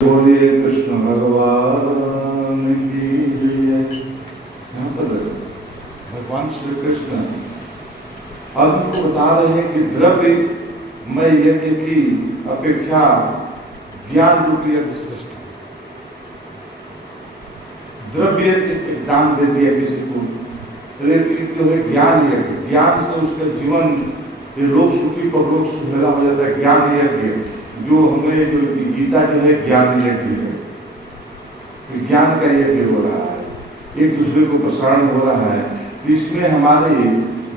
बोलिए कृष्ण भगवान की जय। यहाँ पर भगवान श्री कृष्ण अर्जुन को बता रहे हैं कि द्रव्य में यज्ञ की अपेक्षा ज्ञान रूपी यज्ञ श्रेष्ठ है। द्रव्य एक दान दे दिया किसी को, लेकिन जो है ज्ञान यज्ञ, ज्ञान से उसका जीवन ये लोक सुखी पर लोक सुहेला हो जाता है। ज्ञान यज्ञ जो हमें जो गीता जो है ज्ञान यज्ञ है, ज्ञान का यज्ञ हो रहा है, एक दूसरे को प्रसारण हो रहा है। इसमें हमारे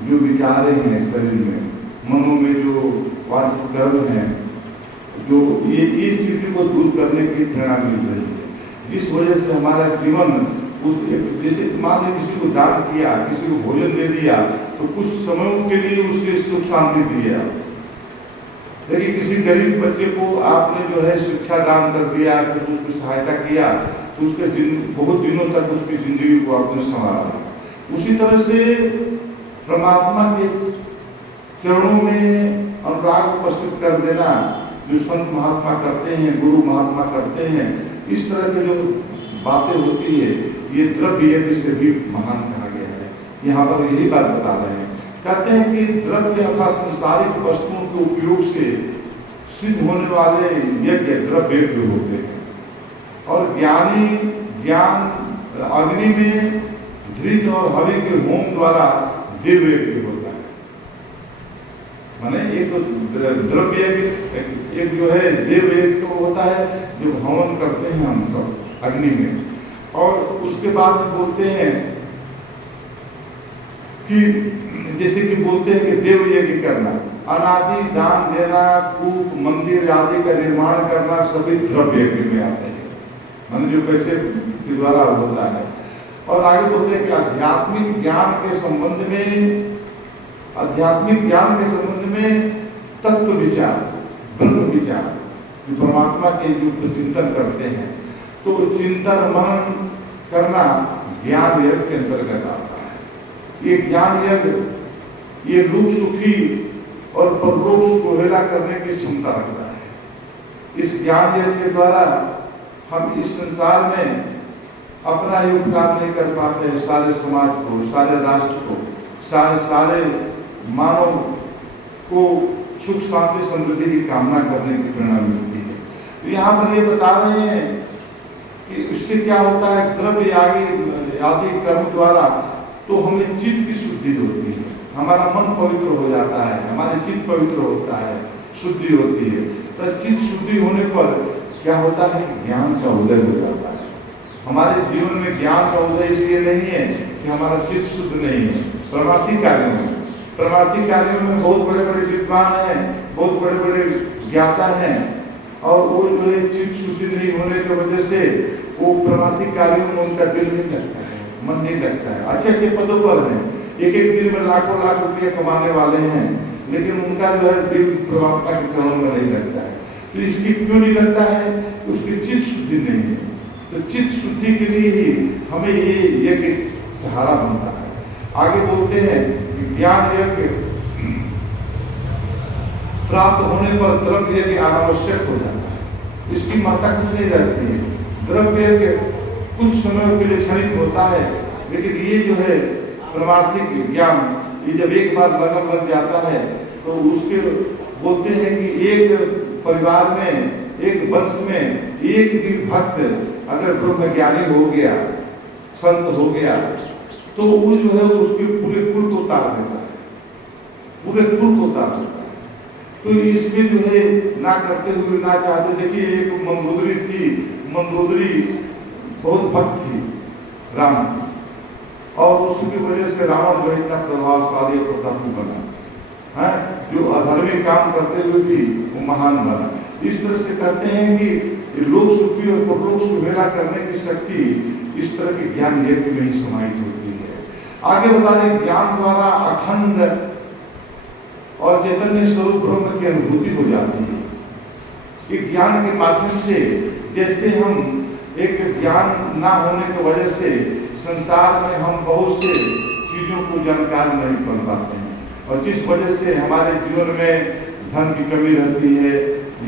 जो विचारें हैं शरीर में, मनों में जो वांछित कर्म है, जो ये इस स्थिति को दूर करने की प्रेरणा मिल रही है, जिस वजह से हमारा जीवन उस जैसे मान लीजिए किसी को दान किया, किसी को भोजन दे दिया तो कुछ समयों के लिए उससे सुख शांति दिया, लेकिन किसी गरीब बच्चे को आपने जो है शिक्षा दान कर दिया, उसकी सहायता किया तो उसके बहुत दिनों तक उसकी जिंदगी को आपने संभाला। उसी तरह से परमात्मा के चरणों में अनुराग उपस्थित कर देना जो संत महात्मा करते हैं, गुरु महात्मा करते हैं, इस तरह की जो बातें होती है ये द्रव्य यज्ञ से भी महान कहा गया है। यहाँ पर यही बात बता रहे हैं, कहते हैं कि द्रव्य अर्थात संसारिक वस्तुओं के उपयोग से सिद्ध होने वाले यज्ञ द्रव्य यज्ञ होते हैं, और ज्ञानी ज्ञान अग्नि में धृत और हवि के होम द्वारा देव यज्ञ होता है। माने एक तो द्रव्य यज्ञ, एक जो है देव यज्ञ तो होता है जो हवन करते हैं हम सब अग्नि में, और उसके बाद बोलते हैं कि जैसे कि बोलते हैं कि देव यज्ञ करना, अनादि दान देना, कूप मंदिर आदि का निर्माण करना सभी द्रव्य यज्ञ में आते हैं, मान जो पैसे के द्वारा होता है। और आगे बोलते हैं कि आध्यात्मिक ज्ञान के संबंध में, आध्यात्मिक ज्ञान के संबंध में तत्व विचार, ब्रह्म विचार, जो परमात्मा के जो चिंतन करते हैं, तो चिंतन मनन करना ज्ञान यज्ञ के अंतर्गत आता है। ये ज्ञान यज्ञ ये लोक सुखी और परलोक सुहेला करने की क्षमता रखता है। इस ज्ञान यज्ञ के द्वारा हम इस संसार में अपना योगदान नहीं कर पाते हैं, सारे समाज को, सारे राष्ट्र को, सारे मानव को सुख शांति समृद्धि की कामना करने की प्रेरणा मिलती है। तो यहाँ पर ये बता रहे हैं कि इससे क्या होता है, द्रव्य आदि कर्म द्वारा तो हमें चित्त की शुद्धि होती है, हमारा मन पवित्र हो जाता है, हमारे चित्त पवित्र होता है, शुद्धि होती है। तो चित्त शुद्धि होने पर क्या होता है, ज्ञान का उदय हो जाता है। हमारे जीवन में ज्ञान का उदय इसलिए नहीं है कि हमारा चित्त शुद्ध नहीं है। परमार्थिक कार्यों में बहुत बड़े बड़े विद्वान हैं, बहुत बड़े बड़े ज्ञाता हैं, और वो जो है चित्त शुद्धि नहीं होने की वजह से वो परमार्थिक कार्यों में उनका दिल नहीं लगता है, मन नहीं लगता है। अच्छे अच्छे पदों पर हैं, एक एक दिन में लाखों लाख रुपये कमाने वाले हैं, लेकिन उनका जो है दिल परमात्मा के चरणों में नहीं लगता है। तो इसकी क्यों नहीं लगता है, उसकी चित्त शुद्धि नहीं है। तो चित्त शुद्धि के लिए ही हमें ये यज्ञ सहारा बनता है। आगे बोलते हैं कि ज्ञान यज्ञ प्राप्त होने पर द्रव्य यज्ञ अनावश्यक हो जाता है, इसकी महत्ता कुछ नहीं रहती है। द्रव्य यज्ञ कुछ समय के लिए क्षणिक होता है, लेकिन ये जो है परमार्थिक ज्ञान, ये जब एक बार लगन लग जाता है तो उसके बोलते हैं कि एक परिवार में, एक वंश में एक भी भक्त अगर ब्रह्म ज्ञानी हो गया, संत हो गया, तो वो जो है उसके पूरे कुल को उतार देता है, पूरे कुल को उतार देता है। तो इसमें जो है ना करते हुए ना चाहते, देखिए एक मंदोदरी थी, मंदोदरी बहुत भक्त थी राम, और उसकी वजह से रावण जो इतना प्रभावशाली और प्रतापी बना है, जो अधर्मी काम करते हुए भी वो महान बना। इस तरह से कहते हैं कि लोक सुखी और परलोक सुहेला करने की शक्ति इस तरह के ज्ञान यज्ञ में ही समाहित होती है। आगे बता रहे ज्ञान द्वारा अखंड और चैतन्य स्वरूप ब्रह्म की अनुभूति हो जाती है। कि ज्ञान के माध्यम से, जैसे हम एक ज्ञान ना होने की वजह से संसार में हम बहुत से चीजों को जानकार नहीं बन पाते हैं, और जिस वजह से हमारे जीवन में धन की कमी रहती है,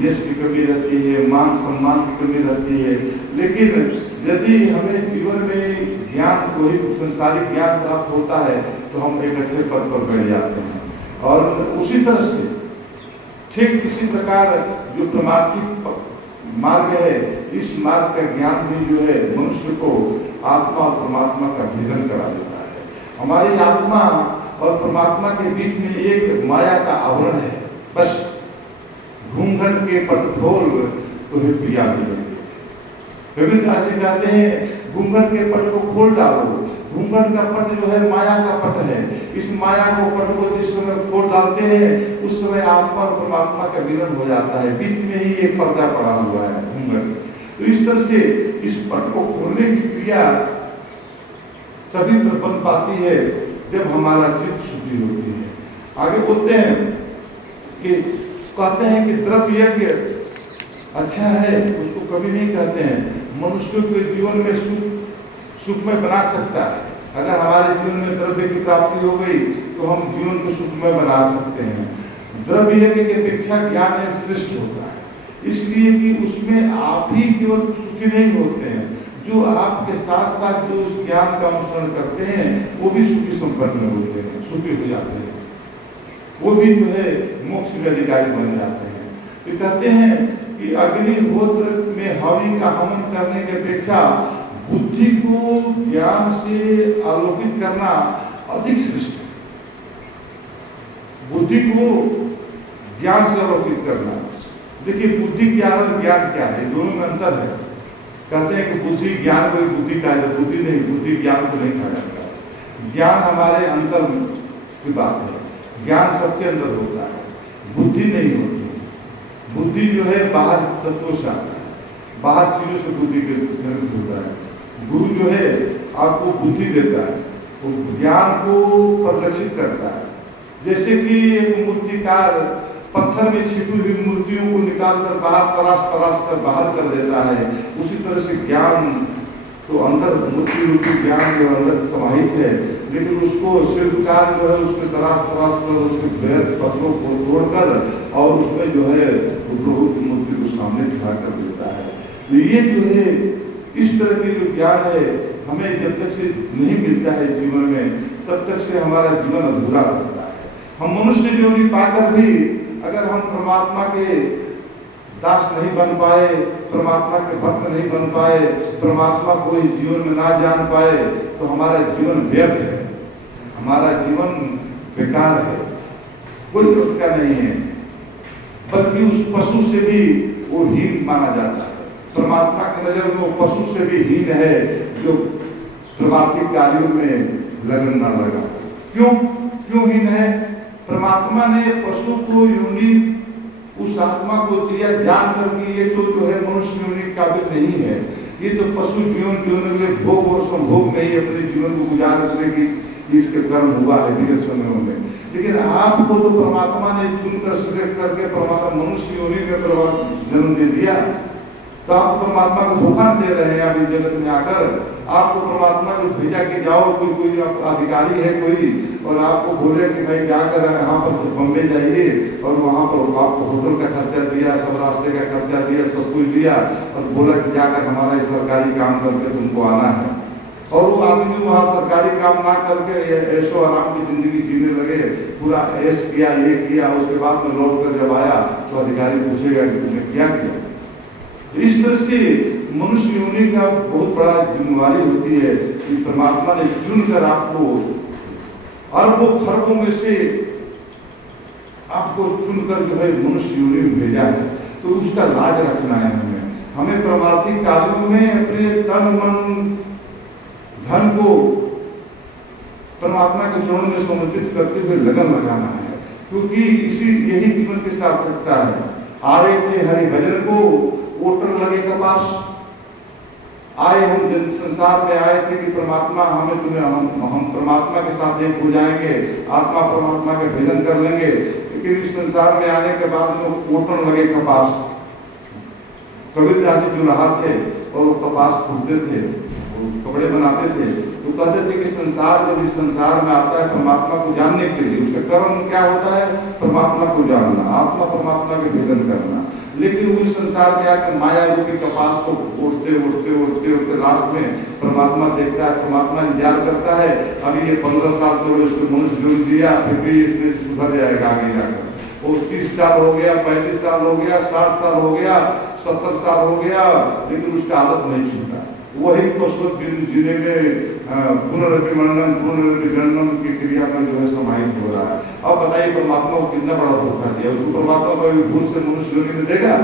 यश की कमी रहती है, मान सम्मान की कमी रहती है। लेकिन यदि हमें जीवन में ज्ञान, कोई संसारिक ज्ञान प्राप्त होता है तो हम एक अच्छे पद पर बैठ जाते हैं। और उसी तरह से ठीक इसी प्रकार जो परमार्थिक मार्ग है, इस मार्ग का ज्ञान भी जो है मनुष्य को आत्मा और परमात्मा का भेदन करा देता है। हमारी आत्मा और परमात्मा के बीच में एक माया का आवरण है, बस घूंघट के पट खोल तो ही प्रिया मिलेंगे। कबीरदास जी कहते हैं घूंघट के पट को खोल डालो। घूंघट का पट जो है माया का पट है। इस माया को पट को जिस समय खोल डालते हैं उस समय आत्मा और परमात्मा का मिलन हो जाता है। बीच में ही एक पर्दा पड़ा हुआ है घूंघट से। तो इस तरह से इस पट को खोलने की क्रिया तभी बन पाती है जब हमारा चित्त शुद्धि होती है। आगे बोलते हैं कि कहते हैं कि द्रव्य यज्ञ अच्छा है, उसको कभी नहीं कहते हैं। मनुष्य के जीवन में सुखमय बना सकता है। अगर हमारे जीवन में द्रव्य की प्राप्ति हो गई तो हम जीवन को सुखमय बना सकते हैं। द्रव्य यज्ञ की अपेक्षा ज्ञान एक श्रेष्ठ होता है, इसलिए कि उसमें आप ही केवल सुखी नहीं होते हैं, जो आपके साथ साथ जो उस ज्ञान का अनुसरण करते हैं वो भी सुखी संपन्न होते हैं, सुखी हो जाते हैं, वो भी जो है मोक्ष के अधिकारी बन जाते हैं। तो कहते हैं कि अग्निहोत्र में हवि का हवन करने की अपेक्षा बुद्धि को ज्ञान से आलोकित करना अधिक श्रेष्ठ है। बुद्धि को ज्ञान से आलोकित करना, देखिए बुद्धि क्या है और ज्ञान क्या है, दोनों में अंतर है। कहते हैं कि बुद्धि ज्ञान को बुद्धि का है, बुद्धि नहीं, बुद्धि ज्ञान को नहीं कहा जाता। ज्ञान हमारे अंतर की बात है, ज्ञान सबके अंदर होता है, बुद्धि नहीं होती। बुद्धि जो है बाहर तत्वों से आता है, बाहर चीजों से बुद्धि के जन्म होता है। गुरु जो है आपको बुद्धि देता है, वो ज्ञान को परिलक्षित करता है। जैसे कि एक मूर्तिकार पत्थर में छिपी हुई मूर्तियों को निकालकर बाहर तराश कर बाहर कर देता है, उसी तरह से ज्ञान तो अंदर मूर्ति रूपी ज्ञान जो अंदर समाहित है, लेकिन उसको शिल्पकार जो है उसमें तराश कर उसके व्यर्थ पत्थरों को तोड़कर और उसमें जो है मूर्ति को सामने खड़ा कर देता है। तो ये जो है इस तरह के जो ज्ञान है हमें जब तक से नहीं मिलता है जीवन में, तब तक से हमारा जीवन अधूरा रहता है। हम मनुष्य जीवन पाकर भी अगर हम परमात्मा के दास नहीं बन पाए, परमात्मा के भक्त नहीं बन पाए, परमात्मा को इस जीवन में ना जान पाए तो हमारा जीवन व्यर्थ है, हमारा जीवन बेकार है, कोई उसका नहीं है, बल्कि उस पशु से भी वो हीन माना जाता है। परमात्मा की नजर में वो पशु से भी हीन है जो परमार्थिक कार्यों में लगन न लगा। क्यों हीन है? परमात्मा ने पशु को योनि उस आत्मा को दिया जान कर कि ये तो जो है मनुष्य योनि काबिल नहीं है, ये तो पशु जीवन जीवन में भोग और संभोग में ही अपने जीवन को गुजार करने की इसके कर्म हुआ है विगत समयों में। लेकिन आपको तो परमात्मा ने चुनकर सिलेक्ट करके परमात्मा मनुष्य योनि में जन्म दे दिया, तो आप परमात्मा को धोखा दे रहे हैं। अभी जगत में आकर आपको परमात्मा को भेजा कि जाओ, कोई अधिकारी है कोई और आपको बोले कि भाई जाकर यहाँ पर बम्बे जाइए और वहाँ पर आपको होटल का खर्चा दिया, सब रास्ते का खर्चा दिया, सब कुछ दिया और बोला कि जाकर हमारा सरकारी काम करके तुमको आना है। और वो आदमी वहाँ सरकारी काम ना करके ऐशो आराम की जिंदगी जीने लगे, पूरा ऐश किया, ये किया, उसके बाद में लौट कर जब आया तो अधिकारी पूछेगा कि तुमने क्या किया। इस तरह से मनुष्य योनि का बहुत बड़ा जिम्मेवारी होती है कि परमात्मा ने चुनकर आपको अरबों खरबों में से आपको चुनकर जो है मनुष्य योनि में भेजा है, तो उसका लाज रखना है। हमें परमार्थिक कार्यों में अपने तन मन धन को परमात्मा के चरणों में समर्पित करते हुए लगन लगाना है, क्योंकि यही जीवन की सार्थकता है। आ रहे थे हरि भजन को, वोटर लगे कपास, आए हम जन संसार में आए थे कि परमात्मा हम परमात्मा के साथ एक हो जाएंगे, आत्मा परमात्मा के भजन कर लेंगे। लेकिन इस संसार में आने के बाद में वोटर लगे कपास। कबीरदास जी जो रहा थे और वो कपास फूटते थे, कपड़े बनाते थे, तो कहते थे कि संसार जब इस संसार में आता है परमात्मा को जानने के लिए, उसका कर्म क्या होता है? परमात्मा को जानना, आत्मा परमात्मा के भजन करना। लेकिन वो इस संसार में आकर माया रूपी कपास को उड़ते उड़ते उड़ते उड़ते लास्ट में परमात्मा देखता है, परमात्मा इंतजार करता है। अभी ये 15 साल तो इसको मनुष्य जन्म दिया, फिर भी इसमें सुधर जाएगा आगे जाकर। वो 30 साल हो गया, 35 साल हो गया, 60 साल हो गया, 70 साल हो गया, लेकिन उसका आदत नहीं छूटा। वही पशु जीने में पुनर्नपि जननम की क्रिया में जो है समाहित हो रहा है। अब बताइए परमात्मा को कितना बड़ा धोखा दिया, उसको परमात्मा को भूल से मनुष्य योनि में देगा।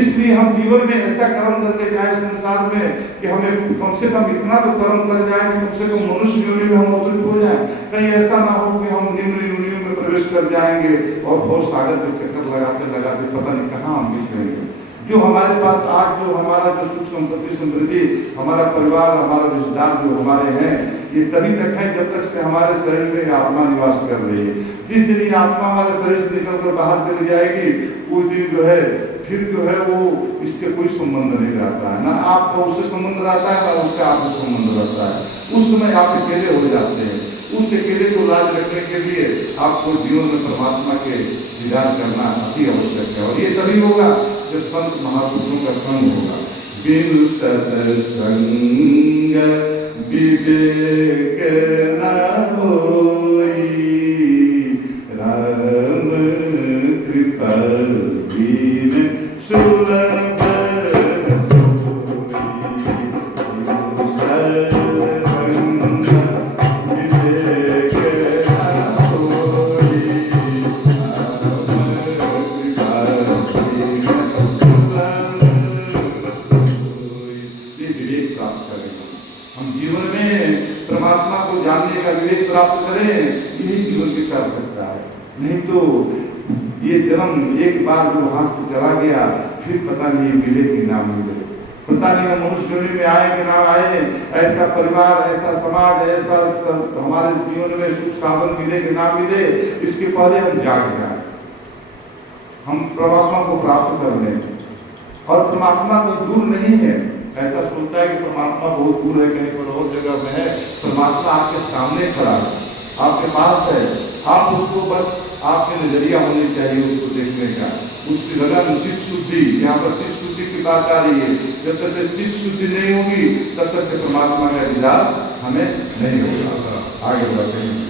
इसलिए हम जीवन में ऐसा कर्म करके जाए संसार में कि हमें कम से कम इतना तो कर्म कर जाए कि कम से कम मनुष्य योनि में हम अवतरित हो जाए। कहीं ऐसा ना हो कि हम निम्न योनियों में प्रवेश कर जाएंगे और बहुत सागर के चक्कर लगाते लगाते पता नहीं कहाँ हम बिछड़ेंगे। जो हमारे पास आज जो हमारा जो सुख संपत्ति समृद्धि, हमारा परिवार, हमारा रिश्तेदार जो हमारे हैं, ये तभी तक है जब तक से हमारे शरीर में आत्मा निवास कर रही है। जिस दिन ये आत्मा हमारे शरीर से निकलकर बाहर चली जाएगी, उस दिन जो है फिर जो है वो इससे कोई संबंध नहीं रहता है, ना आपका उससे संबंध रहता है, ना उसका आपसे संबंध रहता है। उस समय आप अकेले हो जाते हैं। उस अकेले को लाज रखने के लिए आपको जीवन में परमात्मा के दीदार करना अति आवश्यक है। और ये तभी होगा जब संत महापुरुषों का संग होगा। बिनु सत्संग विवेक न होई, राम कृपा बिन सुलभ प्राप्त करें, यही जीवन की सार्थकता है। नहीं तो ये जन्म एक बार जो हाथ से चला गया, फिर पता नहीं मिले कि ना मिले, पता नहीं हम मनुष्य योनि में आए कि ना आए, ऐसा परिवार, ऐसा समाज, ऐसा हमारे जीवन में सुख साधन मिले कि ना मिले, इसके पहले हम जाग जाए, हम परमात्मा को प्राप्त कर लें। और परमात्मा कोई दूर नहीं है। ऐसा सोचता है कि परमात्मा बहुत दूर है, कहीं पर और जगह में है। परमात्मा आपके सामने खड़ा है, आपके पास है। आप उसको बस आपके नजरिया होनी चाहिए उसको देखने का, उसकी लगन, चित्त शुद्धि। यहाँ पर चित्त शुद्धि की बात आ रही है। जब तक से चित्त शुद्धि नहीं होगी तब तक से परमात्मा का दीदार हमें नहीं होगा। आगे बढ़ते हैं।